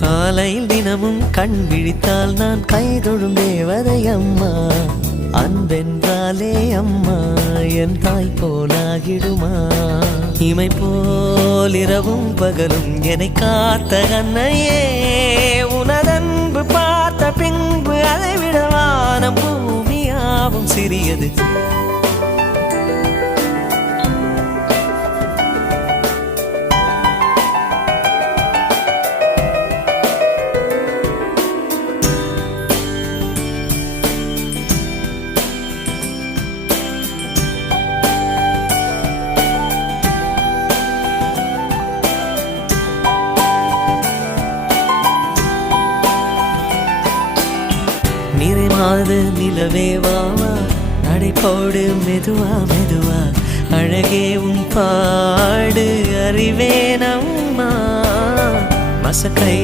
காலையில் தினமும் கண் விழித்தால் நான் கைதொழும் தேவதை அம்மா. அன்பென்றாலே அம்மா என் தாய் போலாகிடுமா? இமை போல் இரவும் பகலும் என்னை காத்த கண்ணையே, உனதன்பு பார்த்த பின்பு அதை விடவானம் பூமியாவும் சிறியது. நிறைமாத நிலவே வாவா, நடைபோடு மெதுவா மெதுவா, அழகே உன் பாடு அறிவேனம்மா. மசக்கை